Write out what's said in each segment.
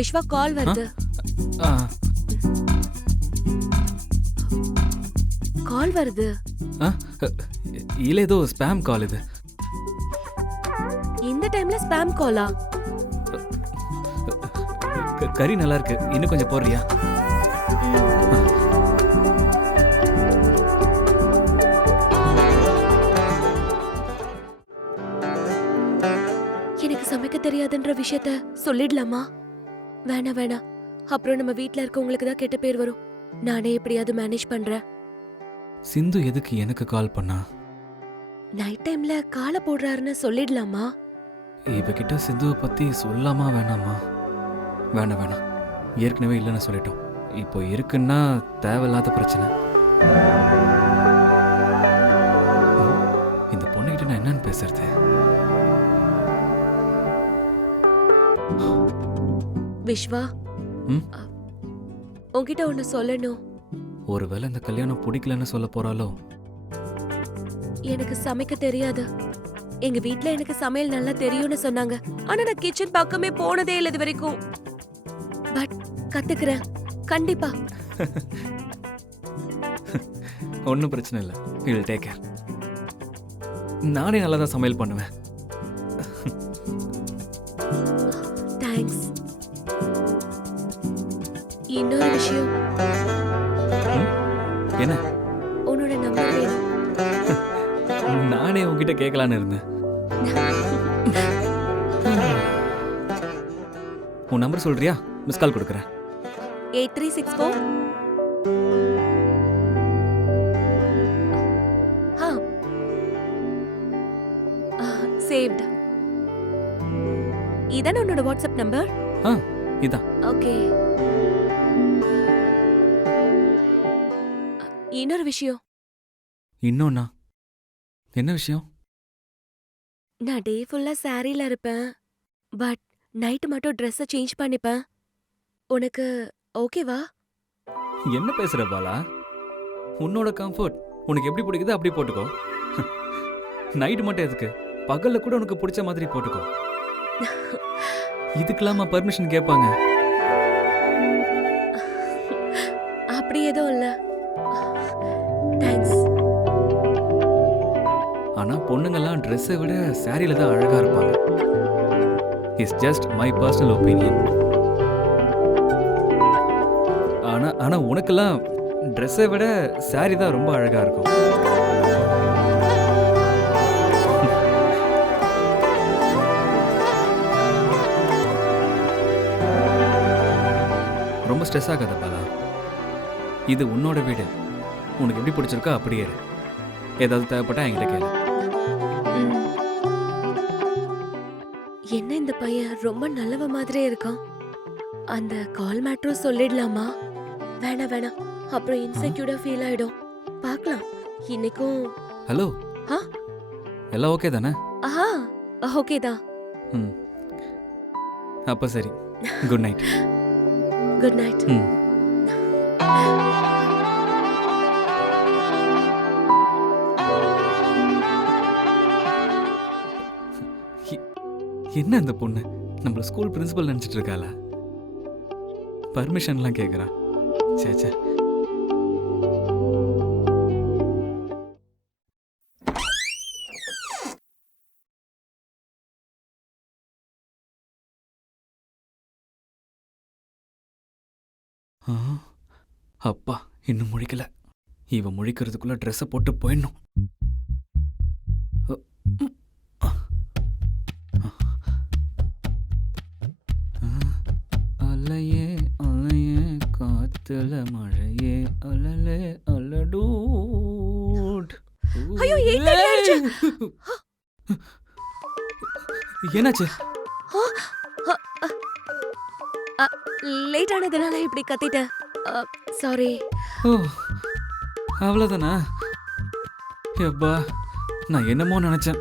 விஸ்வா கால் வருது. கால் வருது. இல்ல ஏதோ ஸ்பாம் கால் இது. இந்த டைம்ல ஸ்பாம் காலா? கறி நல்லா இருக்கு, இன்னும் கொஞ்சம் போடுறியா? எனக்கு சமைக்க தெரியாதுன்ற விஷயத்த சொல்லிடலாமா? வேணா வேணாம், அப்புறம் நம்ம வீட்ல இருக்கவங்களுக்கு தான் கெட்ட பேர் வரும். நானே எப்படியாவது மேனேஜ் பண்றேன். சிந்து எதுக்கு எனக்கு கால் பண்ணா? நைட் டைம்ல காலை போடுறாருன்னு சொல்லிடலாமா? இவகிட்ட சிந்துவை பத்தி சொல்லாமா வேணாமா? வேணாம் வேணாம், ஏற்கனவே இல்லைன்னு சொல்லிட்டோம். இப்போ இருக்குன்னா தேவையில்லாத பிரச்சனை. இந்த பொண்ணுகிட்ட நான் என்னன்னு பேசுறது? விஸ்வா, உன்கிட்ட ஒண்ணு சொல்லணும். ஒருவேளை இந்த கல்யாணம் பிடிக்கலன்னு சொல்ல போறாளோ? எனக்கு சமைக்க தெரியாது. எங்க வீட்ல எனக்கு சமையல் நல்லா தெரியும்னு சொன்னாங்க. ஆனா நான் கிச்சன் பக்கமே போனதே இல்லை இது வரைக்கும். பட் கத்துக்கிறேன் கண்டிப்பா. ஒன்றும் பிரச்சனை இல்லை, யூ வில் டேக் கேர். நானே நல்லா தான் சமையல் பண்ணுவேன். தேங்க்ஸ். இன்னொரு விஷயம். என்ன? உன்னோட நம்பர் வேணும். நானே உங்ககிட்ட கேட்கலான்னு இருந்தேன். உன் நம்பர் சொல்றியா? மிஸ் கால் கொடுக்குறேன். 8364. சேவ்ட். இதான உன்னோட வாட்ஸ்அப் நம்பர்? இதான். ஓகே. இன்னொரு விஷயம். இன்னொன்னா? என்ன விஷயம்? நான் டே ஃபுல்லா சாரில இருப்பேன். பட் நைட் மட்டும் ட்ரெஸ்ஸை சேஞ்ச் பண்ணிப்பேன். உனக்கு ஓகேவா? என்ன பேசுற பாலா? உன்னோட கம்ஃபர்ட், உனக்கு எப்படி பிடிக்குதோ அப்படி போட்டுக்கோ. நைட் மட்டும் எதுக்கு? பகல்ல கூட உனக்கு பிடிச்ச மாதிரி போட்டுக்கோ. இதுக்கெல்லாமா பர்மிஷன் கேட்பாங்க? அப்படி எதுவும் இல்ல. தேங்க்ஸ். ஆனா பொண்ணுங்கெல்லாம் ட்ரெஸ்ஸை விட சாரியில தான் அழகா இருப்பாங்க. It's just my personal opinion. ஆனா உனக்கெல்லாம் ட்ரெஸ்ஸை விட சாரி தான் ரொம்ப அழகா இருக்கும். ரொம்ப ஸ்ட்ரெஸ் ஆகாத பாலா. இது உன்னோட வீடு, உனக்கு எப்படி பிடிச்சிருக்கோ அப்படியே இரு. ஏதாவது தேவைப்பட்டா என்கிட்ட கேளு. என்ன இந்த பையன் ரொம்ப நல்லவ மாதிரியே இருக்கான். அந்த கால் மேட்டரும் சொல்லிடலாமா? வேணாம் வேணாம், அப்புறம் இன்செக்யூர்டா ஃபீல் ஆயிடும். பார்க்கலாம். இன்னைக்கும் ஹலோ, எல்லாம் ஓகே தானே? ஆஹா, ஓகே தான். அப்போ சரி, குட் நைட். Good night. என்ன அந்த பொண்ணு நம்மள ஸ்கூல் பிரின்சிபல் நினைச்சிட்டு இருக்காள? பர்மிஷன்லாம் கேட்குறா. சே. அப்பா இன்னும் முழிக்கல. இவன் முழிக்கிறதுக்குள்ள ட்ரெஸ்ஸை போட்டு போயிடணும். அலையே அலையே காத்துல மழையே அலலே அலடூட். ஐயோ, என்னாச்சு? என்னாச்சு? லேட் ஆனதுனால இப்படி கத்திட்டேன். சாரி. ஓ, அவ்வளோதானா? எப்பா, நான் என்னமோ நினைச்சேன்.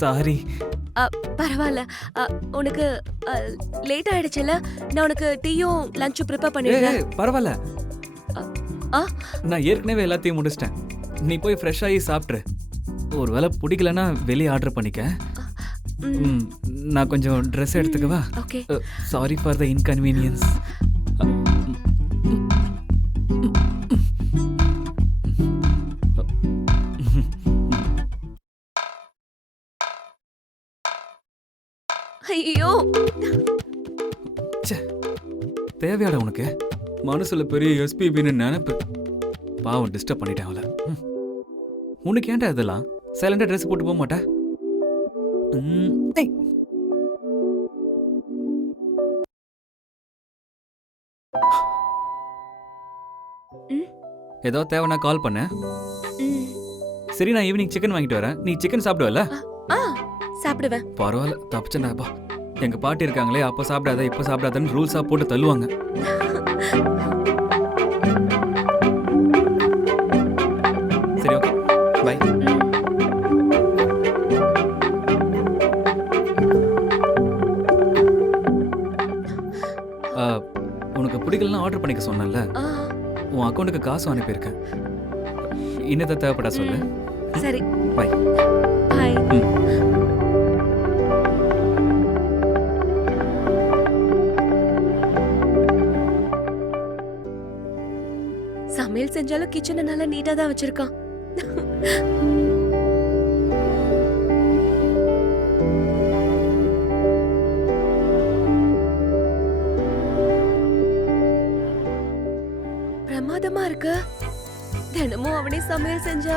சாரி. பரவாயில்ல. உனக்கு லேட் ஆயிடுச்சுல, நான் உனக்கு டீயும் லஞ்சும் ப்ரிப்பேர் பண்ணிடுறேன். பரவாயில்ல, நான் ஏற்கனவே எல்லாத்தையும் முடிச்சிட்டேன். நீ போய் ஃப்ரெஷ் ஆகி சாப்பிட்ரு. ஒருவேளை பிடிக்கலன்னா வெளியே ஆர்டர் பண்ணிக்க. ம், நான் கொஞ்சம் ட்ரெஸ் எடுத்துக்கவா? Okay. Sorry for the inconvenience. ஐயோ, தேவையாடா உனக்கு? மனசுல பெரிய எஸ்பிபின்னு நினைப்பு. பாவம் டிஸ்டர்ப் பண்ணிட்டேன் அவளை. உனக்கு ஏன்டா இதெல்லாம்? சைலண்டா ட்ரெஸ் போட்டு போக மாட்டேன். ஏதோ தேவைன்னா கால் பண்ண. ம், சரி, நான் ஈவினிங் சிக்கன் வாங்கிட்டு வரேன். நீ சிக்கன் சாப்பிடுவல? ஆ சாப்பிடுவேன். பரவாயில்ல, தப்பிச்சேன்டாப்பா. எங்க பாட்டி இருக்காங்களே, அப்ப சாப்பிடாத இப்ப சாப்பிடாதன்னு ரூல்ஸா போட்டு தள்ளுவாங்க. சரி, ஓகே, பை. உனக்கு பிடிக்கலன்னா ஆர்டர் பண்ணிக்க சொன்னேன்ல, ஆ, உன் அக்கௌண்ட்டுக்கு காசு அனுப்பியிருக்கேன். இன்னத்தை தேவைப்படா சொல்லு. சரி, பை. பாய். சமையல் செஞ்சாலும் கிச்சனை நல்லா நீட்டா தான் வச்சிருக்கான். பிரமாதமா இருக்கு. தினமும் அவனே சமையல் செஞ்சா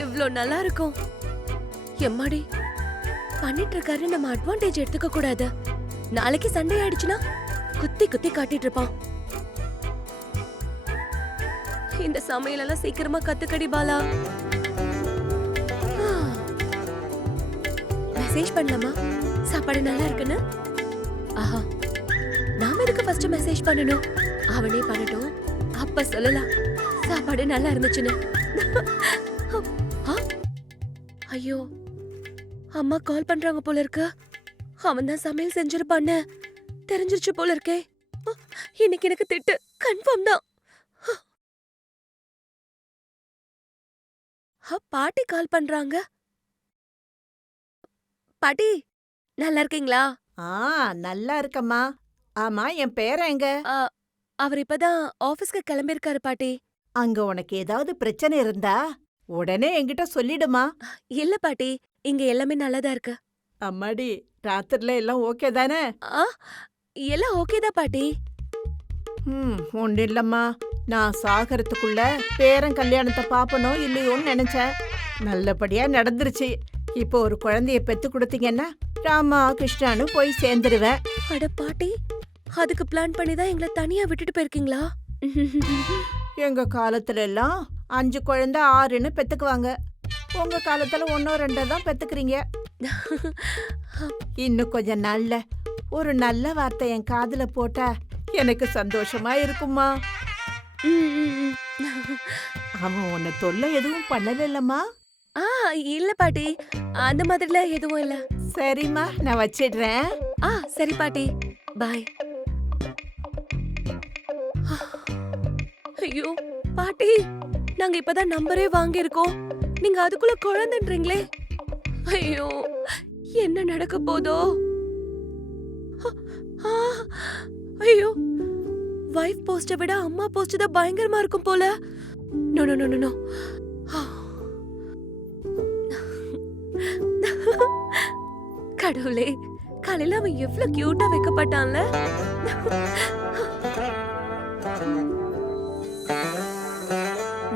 எவ்ளோ நல்லா இருக்கும். எம்மாடி, பண்ணிட்டு இருக்காரு, நம்ம அட்வான்டேஜ் எடுத்துக்க கூடாது. நாளைக்கு சண்டே ஆயிடுச்சுன்னா குத்தி குத்தி காட்டிட்டு இருப்பான். இந்த சமையல் எல்லாம் சீக்கிரமா கத்துக்கடி பாலா. மெசேஜ் பண்ணலாமா சாப்பாடு நல்லா இருக்குன்னு? ஆஹா, நாம எதுக்கு ஃபர்ஸ்ட் மெசேஜ் பண்ணணும்? அவனே பண்ணட்டும், அப்ப சொல்லலாம் சாப்பாடு நல்லா இருந்துச்சுன்னு. ஆ, ஐயோ, அம்மா கால் பண்றாங்க போல இருக்கு. அவன் தான் சமையல் செஞ்சிருப்பான்னு தெரிஞ்சிருச்சு போல இருக்கே. இன்னைக்கு எனக்கு திட்டு கன்ஃபார்ம் தான். பாட்டி கால் பண்றாங்க. பாட்டி, நல்லா இருக்கீங்களா? நல்லா இருக்கம்மா. ஆமா, என் பேரன் எங்க? ஆ, அவர் இப்பதான் ஆபீஸ்க்கு கிளம்பியிருக்காரு பாட்டி. அங்க உனக்கு ஏதாவது பிரச்சனை இருந்தா உடனே என்கிட்ட சொல்லிடுமா. இல்ல பாட்டி, இங்க எல்லாமே நல்லதா இருக்கு. அம்மாடி, ராத்திரில எல்லாம் ஓகே தானே? ஆ, எல்லாம் ஓகே தான் பாட்டி. ஒன்றும் இல்லம்மா. நான் சாகறதுக்குள்ள பேரன் கல்யாணத்தை பாப்பனோ இல்லையோன்னு நினைச்சேன். நல்லபடியா நடந்துருச்சு. இப்போ ஒரு குழந்தைய பெத்து கொடுத்தீங்கன்னா ராமா கிருஷ்ணான்னு போய் சேர்ந்துருவேன். அட பாட்டி, அதுக்கு பிளான் பண்ணி தான் எங்களை தனியா விட்டுட்டு போயிருக்கீங்களா? எங்க காலத்துல எல்லாம் 5 குழந்தை 6ன்னு பெத்துக்குவாங்க. உங்க காலத்துல 1 2 தான் பெத்துக்கிறீங்க. இன்னும் கொஞ்ச நாள்ல ஒரு நல்ல வார்த்தை என் காதுல போட்டா எனக்கு சந்தோஷமா இருக்குமா. அவன் உன்னை தொல்லை எதுவும் பண்ணலம்மா? ஆ, இல்ல பாட்டி, அந்த மாதிரிலாம் எதுவும் இல்ல. சரிம்மா, நான் வச்சிடுறேன். ஆ, சரி பாட்டி, பாய். ஐயோ பாட்டி, நாங்க இப்பதான் நம்பரே வாங்கியிருக்கோம். நீங்க அதுக்குள்ள குழந்தைன்றீங்களே. ஐயோ, என்ன நடக்க போதோ? ஆ, ஐயோ, வைஃப் போஸ்ட விட அம்மா போஸ்ட் தான் பயங்கரமா இருக்கும் போல. No no no no. கடவுளே, காலையில அவன் எவ்வளவு கியூட்டா வைக்கப்பட்டான்ல.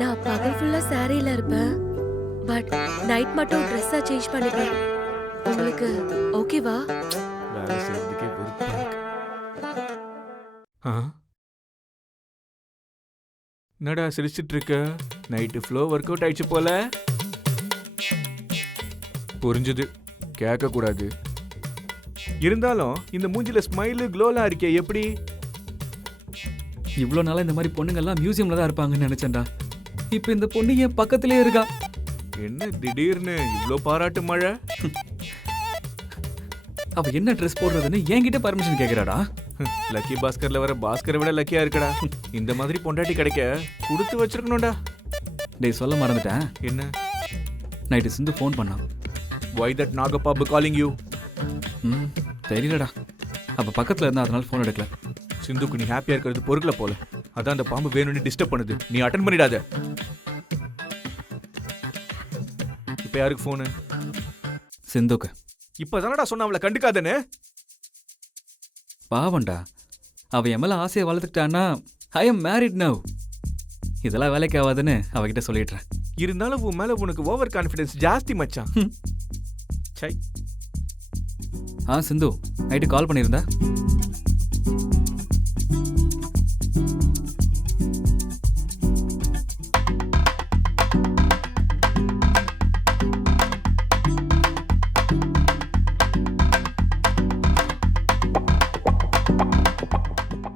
நான் பகல் ஃபுல்லா சாரியில இருப்பேன், பட் நைட் மட்டும் ட்ரெஸ்ஸா சேஞ்ச் பண்ணிப்பேன். உங்களுக்கு ஓகேவா? வேலை செய்யறதுக்கே வெறுப்பா இருக்கு. என்னடா சிரிச்சிட்டு இருக்க? நைட்டு ஃப்ளோ ஒர்க் அவுட் ஆயிடுச்சு போல. புரிஞ்சுது, கேட்க கூடாது. இருந்தாலும் இந்த மூஞ்சில ஸ்மைலு க்ளோலாம் இருக்கே, எப்படி? இவ்வளோ நாளா இந்த மாதிரி பொண்ணுங்கெல்லாம் மியூசியம்ல தான் இருப்பாங்கன்னு நினைச்சேன்டா. இப்போ இந்த பொண்ணு என் பக்கத்திலே இருக்கா. என்ன திடீர்னு இவ்ளோ பாராட்டு மழை? அவ என்ன ட்ரெஸ் போடுறதுன்னு என்கிட்ட பர்மிஷன் கேக்குறாடா. லக்கி பாஸ்கர்ல வர பாஸ்கரை விட லக்கியா இருக்கடா. இந்த மாதிரி பொண்டாட்டி கிடைக்க கொடுத்து வச்சிருக்கணும்டா. டேய், சொல்ல மறந்துட்டேன். என்ன? நைட்டு சிந்து ஃபோன் பண்ணான். Why that Nagapabu calling you? ம் தெரியலடா. அப்போ பக்கத்தில் இருந்தா அதனால ஃபோன் எடுக்கல. சிந்துக்கு நீ ஹாப்பியா இருக்கிறது பொறுக்கல போல. அதான் அந்த பாம்பு வேணும்னு டிஸ்டர்ப் பண்ணுது. நீ அட்டன் பண்ணிடாத. இப்போ யாருக்கு ஃபோனு? சிந்துக்கு. இப்போ தானடா சொன்ன அவளை கண்டுக்காதேன்னு. பாவண்டா, அவ என் மேலே ஆசையை வளர்த்துக்கிட்டான்னா ஐ எம் மேரிட் நவ். இதெல்லாம் வேலைக்கு ஆகாதுன்னு அவகிட்ட சொல்லிடுறேன். இருந்தாலும் உன் மேல உனக்கு ஓவர் கான்ஃபிடன்ஸ் ஜாஸ்தி மச்சான். சை. சிந்து நைட்டு கால் பண்ணியிருந்தா?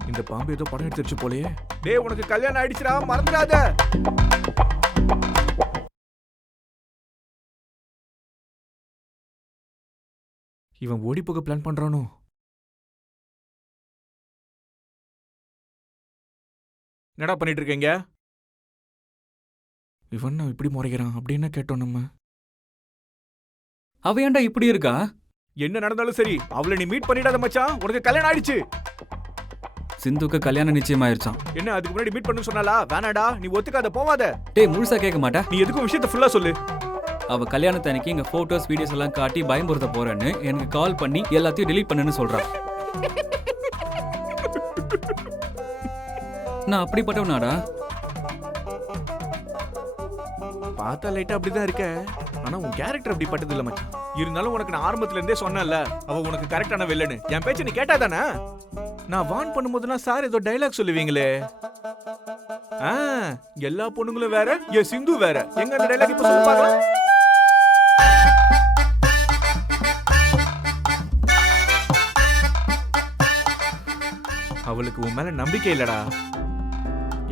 இந்த பாம்பு ஏதோ படம் எடுத்துருச்சு போலயே. டேய் உனக்கு கல்யாணம் ஆயிடுச்சுடா, மறந்துடாத. இவன் ஓடி போக பிளான் பண்றானோ? என்னடா பண்ணிட்டு இருக்கீங்க? இவன் நான் இப்படி முறைகிறான் அப்படின்னு கேட்டோம் நம்ம. அவ ஏன்டா இப்படி இருக்கா? என்ன நடந்தாலும் சரி அவளை நீ மீட் பண்ணிடாத மச்சான். உனக்கு கல்யாணம் ஆயிடுச்சு. சிந்துக்கு கல்யாணம் நிச்சயமாயிருச்சான். என்ன அதுக்கு முன்னாடி மீட் பண்ணு சொன்னாலா? வேணாடா, நீ ஒத்துக்காத, போவாத. டேய் முழுசா கேட்க மாட்டா? நீ எதுக்கும் விஷயத்தை ஃபுல்லா சொல்லு. அவ கல்யாணத்தன்னைக்கு இங்க போட்டோஸ் வீடியோஸ் எல்லாம் காட்டி பயமுறுத்த போறேன்னு எனக்கு கால் பண்ணி எல்லாத்தையும் டெலீட் பண்ணுன்னு சொல்றான். நான் அப்படிப்பட்டவனாடா? பார்த்தா லைட்டா அப்படிதான் இருக்க. ஆனா உன் கேரக்டர் அப்படி பட்டது இல்ல மச்சான். இருந்தாலும் உனக்கு நான் ஆரம்பத்துல இருந்தே சொன்னேன்ல, அவ உனக்கு கரெக்டான வெள்ளனு. என் பேச்ச நீ கேட்டா தானே? நான் வான் பண்ணும்போதுலாம் சார் ஏதோ டைலாக் சொல்லுவீங்களே. எல்லா பொண்ணுங்களும் வேற, என் சிந்து வேற. எங்க அந்த டைலாக் இப்ப சொல்லு பார்க்கலாம். அவளுக்கு உன் மேல நம்பிக்கை இல்லடா.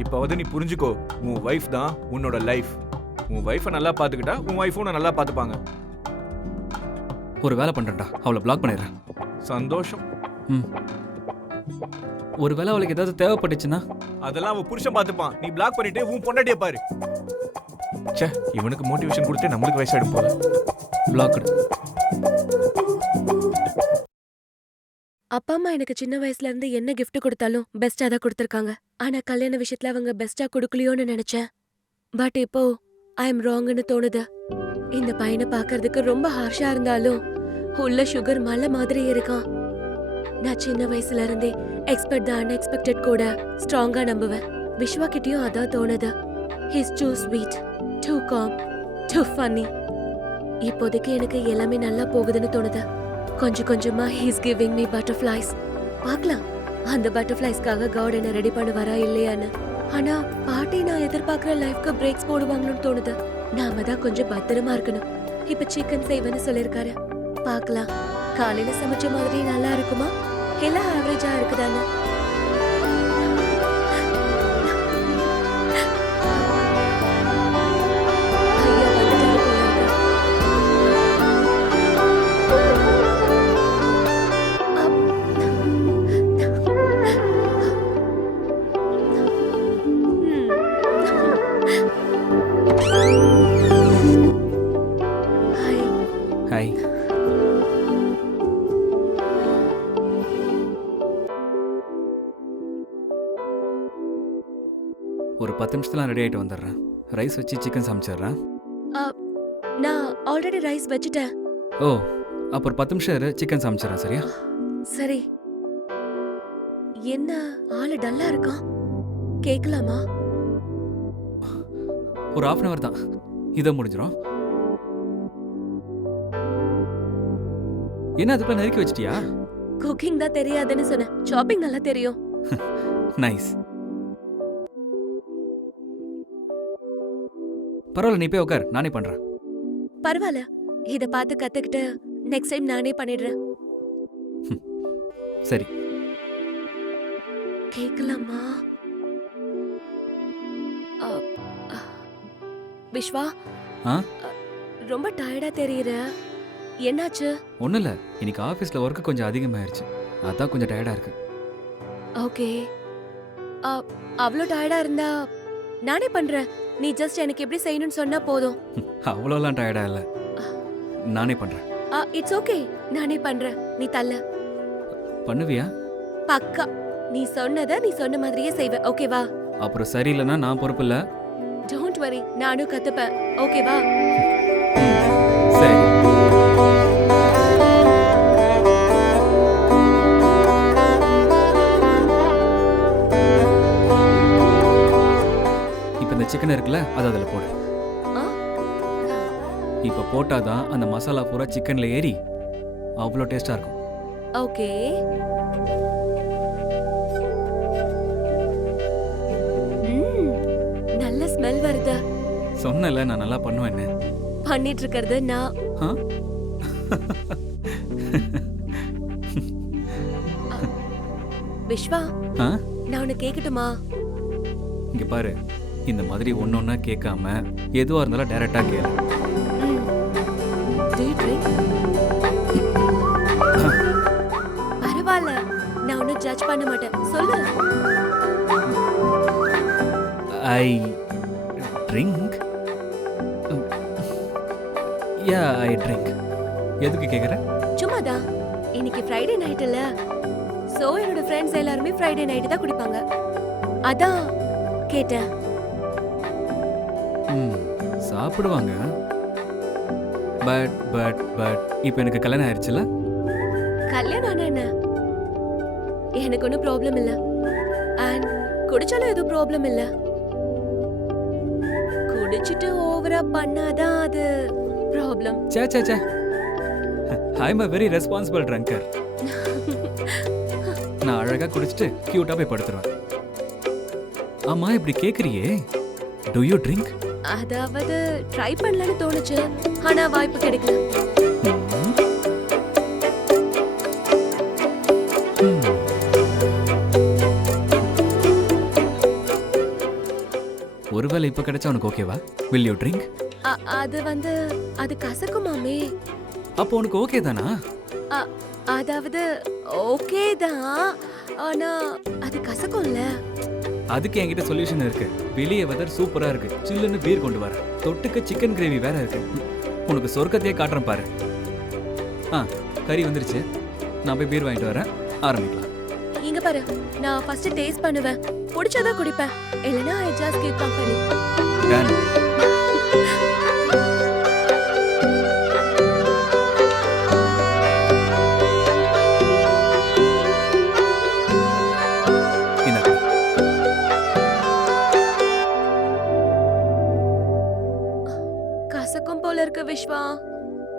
இப்ப நீ புரிஞ்சுக்கோ, உன் வைஃப் தான் உன்னோட லைஃப். உன் வைஃபை நல்லா பாத்துக்கிட்டா உன் வைஃபும் நல்லா பாத்துப்பாங்க. ஒரு வேலை பண்றேன்டா, அவளை பிளாக் பண்ணிடுறேன். சந்தோஷம். ஒரு வேலை அவளுக்கு ஏதாவது தேவைப்பட்டுச்சுன்னா அதெல்லாம் அவன் புருஷன் பாத்துப்பான். நீ பிளாக் பண்ணிட்டு உன் பொண்டாட்டிய பாரு. ச்சே, இவனுக்கு மோட்டிவேஷன் கொடுத்து நம்மளுக்கு வயசாயிடும் போல. பிளாக்டு. அப்பா அம்மா எனக்கு சின்ன வயசுல இருந்து என்ன கிஃப்ட் கொடுத்தாலும் பெஸ்டா தான் கொடுத்திருக்காங்க. ஆனா கல்யாண விஷயத்துல அவங்க பெஸ்டா கொடுக்கலையோன்னு நினைச்சேன். பட் இப்போ ஐ எம் ராங்னு தோணுது. இந்த பையனை பாக்குறதுக்கு ரொம்ப ஹார்ஷா இருந்தாலும் உள்ள சுகர் மலை மாதிரி இருக்கான். நான் சின்ன வயசுல இருந்தே எக்ஸ்பெக்ட் த அன்எக்ஸ்பெக்டட் கூட ஸ்ட்ராங்கா நம்புவேன். விஸ்வா கிட்டயும் அதான் தோணுது. He's too sweet, too calm, too funny. இப்போதைக்கு எனக்கு எல்லாமே நல்லா போகுதுன்னு தோணுது. கொஞ்சம் கொஞ்சமா ஹீஸ் கிவிங் மீ பட்டர்ஃப்ளைஸ். பார்க்கலாம் அந்த பட்டர்ஃப்ளைஸ்க்காக காட் என்ன ரெடி பண்ணுவாரா இல்லையான்னு. ஆனா பாட்டி நான் எதிர்பார்க்கிற லைஃப்க்கு பிரேக்ஸ் போடுவாங்கன்னு தோணுது. நாம தான் கொஞ்சம் பத்திரமா இருக்கணும். இப்ப சிக்கன் செய்வேன்னு சொல்லிருக்காரு. பார்க்கலாம். காலையில சமைச்ச மாதிரி நல்லா இருக்குமா இல்ல ஆவரேஜா இருக்குதானே? ஹாய். ஒரு 10 நிமிஷத்துல ரெடி ஆயிட்டு வந்துடுறேன். ரைஸ் வச்சு சிக்கன் சமைச்சிடுறேன். நான் ஆல்ரெடி ரைஸ் வச்சிட்டேன். ஓ, அப்போ ஒரு 10 நிமிஷம் இரு, சிக்கன் சமைச்சிடுறேன். சரியா? சரி. என்ன ஆளு டல்லா இருக்கான்? கேக்கலாமா? ஒரு 1/2 hour தான், இதை முடிஞ்சிடும். என்ன அதுக்குள்ள நறுக்கி வச்சிட்டியா? குக்கிங் தான் தெரியாதுன்னு சொன்னேன். சாப்பிங் நல்லா தெரியும். நைஸ். பரவாயில்ல, நீ போய் உட்கார், நானே பண்றேன். பரவாயில்ல, இத பார்த்து கத்துக்கிட்டு நெக்ஸ்ட் டைம் நானே பண்ணிடுறேன். சரி. கேக்கலாமா? விஸ்வா, ரொம்ப டயர்டா தெரியுற. என்னாச்சு? ஒன்றும் இல்லை, இன்னைக்கு ஆஃபீஸில் ஒர்க்கு கொஞ்சம் அதிகமாகிடுச்சு, அதான் கொஞ்சம் டயர்டாக இருக்கு. ஓகே, அவ்வளோ டயர்டா இருந்தா நானே பண்றேன். நீ ஜஸ்ட் எனக்கு எப்படி செய்யணும்னு சொன்னா போதும். அவ்வளோலாம் டயர்டா இல்லை, நானே பண்ணுறேன். இட்ஸ் ஓகே, நானே பண்றேன். நீ தள்ள. பண்ணுவியா? பக்கா நீ சொன்னதை நீ சொன்ன மாதிரியே செய்வ. ஓகேவா? அப்புறம் சரியில்லைன்னா நான் பொறுப்பு இல்லை. டோன்ட் வரி, நானும் கத்துப்பேன். ஓகேவா? சரி. இப்போ இந்த சிக்கன் இருக்குல்ல, அது அதில் போடு. ஆ? இப்போ போட்டாதான் அந்த மசாலா பூரா சிக்கன்ல ஏறி அவ்வளோ டேஸ்டா இருக்கும். ஓகே. நல்ல ஸ்மெல் வருது. சொன்னல நான் நல்லா பண்ணுவேன்னு. பண்ணிட்டு இருக்கிறது நான். ஆ? விஸ்வா, ஆ? நான் உன்னை கேட்கட்டுமா? இங்க பாரு, இந்த மாதிரி ஒன்னொன்னா கேட்காம எதுவா இருந்தாலும் டைரக்டா கேளு. Do you drink? பரவாயில்ல, நான் உன்னை ஜட்ஜ் பண்ண மாட்டேன். சொல்லு. ஐ ட்ரிங்க். யா, ஐ ட்ரிங்க். எதுக்கு கேக்குற? சும்மாதான். இன்னைக்கு ஃப்ரைடே நைட் இல்ல, சோ என்னோட ஃப்ரெண்ட்ஸ் எல்லாருமே ஃப்ரைடே நைட் தான் குடிப்பாங்க. அதான் கேட்டேன். சாப்பிடுவாங்க. பட் பட் பட் இப்போ எனக்கு கல்யாணம் ஆயிடுச்சுல. கல்யாணம் ஆனா என்ன? எனக்கு ஒன்றும் ப்ராப்ளம் இல்ல. அண்ட் குடிச்சாலும் எதுவும் ப்ராப்ளம் இல்ல. குடிச்சிட்டு ஓவரா பண்ணாதான் அது problem. Say say say, I am a very responsible drinker. நான் அழகா குடிச்சிட்டு கியூட்டா போய் படுத்துருவேன். ஆமா, இப்படி கேக்குறியே, do you drink? அதாவது ட்ரை பண்ணலாம்னு தோணுச்சு, ஆனா வாய்ப்பு கிடைக்கல. ஒருவேளை இப்ப கிடைச்சா உனக்கு ஓகேவா? will you drink? அது வந்து அது கசக்குமாமே. அப்போ உனக்கு ஓகே தானா? அதாவது ஓகே தான், ஆனா அது கசக்கும்ல. அதுக்கு என்கிட்ட சொல்யூஷன் இருக்கு. வெளியே வெதர் சூப்பரா இருக்கு, சில்லுன்னு பீர் கொண்டு வர, தொட்டுக்க சிக்கன் கிரேவி வேற இருக்கு. உனக்கு சொர்க்கத்தையே காட்டுறேன் பாரு. கறி வந்துருச்சு, நான் போய் பீர் வாங்கிட்டு வரேன், ஆரம்பிக்கலாம். இங்க பாரு, நான் ஃபர்ஸ்ட் டேஸ்ட் பண்ணுவேன், பிடிச்சதா குடிப்பேன், இல்லனா I just give company. Done. கசக்கும் போல இருக்கு விஸ்வா.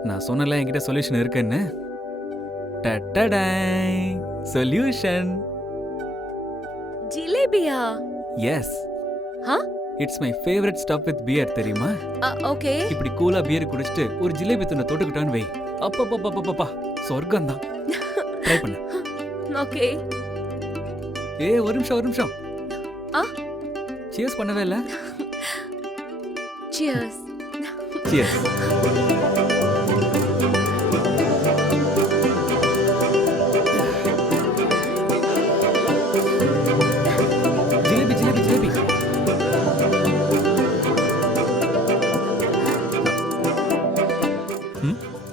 நான் சொன்னல என்கிட்ட சொல்யூஷன் இருக்குன்னு. டடடை, சொல்யூஷன். ஜிலேபியா? எஸ். ஹா? It's my favourite stuff with beer, தெரியுமா? ஓகே. இப்படி கூலா பியர் குடிச்சிட்டு ஒரு ஜிலேபி துண்டை தொட்டுக்கிட்டான்னு வை, அப்பப்பப்பப்பப்பா சொர்க்கம் தான். ட்ரை பண்ணு. ஓகே. ஒரு நிமிஷம். சியர்ஸ் பண்ணவே இல்ல. சியர்ஸ். சியர்ஸ். ஜிலேபி.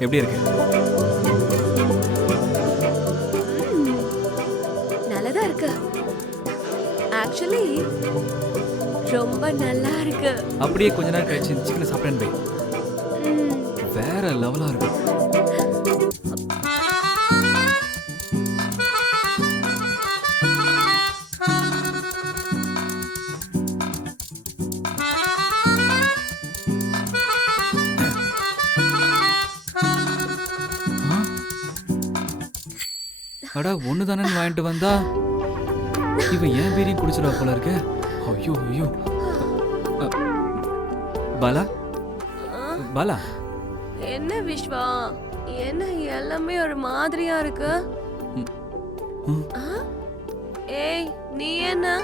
எப்படி இருக்கு? நல்லதா இருக்கு. ஆக்சுவலி ரொம்ப நல்லா இருக்கு. அப்படியே கொஞ்ச நேரம் கழிச்சு சிக்கன் சாப்பிட்டேன் வை, வேற லெவலா இருக்கு. அடா, ஒண்ணுதானே வாங்கிட்டு வந்தா இவன் ஏன் பீரியும் குடிச்சிடா போல இருக்க. ஐயோ. பாலா. என்ன விஸ்வா, என்ன எல்லாமே ஒரு மாதிரியா இருக்கு? ஏய், நீ என்ன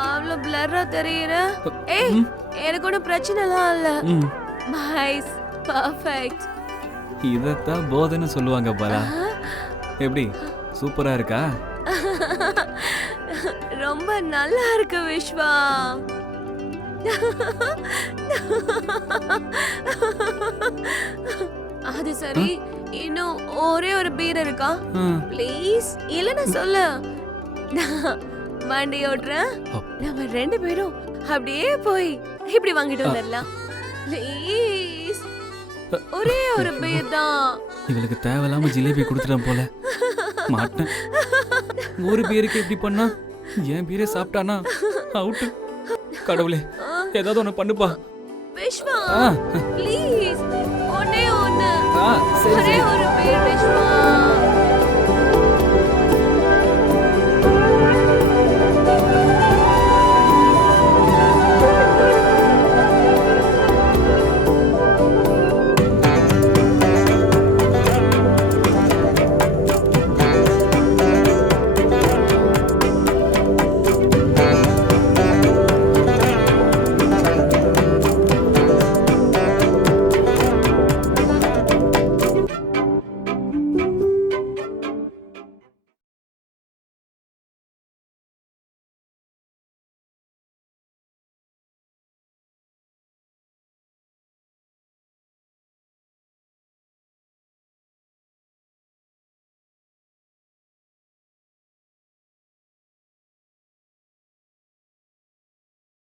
அவ்வளவு பிளர்ரா தெரியற? ஏய், எனக்கு ஒன்றும் பிரச்சனைலாம் இல்ல. Nice, perfect. இதத்தான் போதைன்னு சொல்லுவாங்க பாலா. எப்படி, சூப்பரா இருக்கா? ரொம்ப நல்லா இருக்கு விஸ்வா. அது சரி, இன்னும் ஒரே ஒரு பீர் இருக்கா? ஆ, ப்ளீஸ் இல்லைன்னா சொல்லு. நான் வண்டி ஓட்டுறேன். அப். நம்ம 2 பேரும் அப்படியே போய் இப்படி வாங்கிட்டு வந்துடலாம். ப்ளீஸ் ஒரே ஒரு பீர் தான். இவளுக்கு தேவையில்லாம ஜிலேபி கொடுத்துட்டேன் போல. மாட்டேன். ஒரு பேருக்கு இப்படி பண்ணா என் பேரே சாப்பிட்டானா அவுட்டு. கடவுளே ஏதாவது ஒன்று பண்ணுப்பா. விஸ்வா ஆ, ப்ளீஸ் ஒண்ணே ஒண்ணு, ஆ, சரி ஒரே சரி ஒரு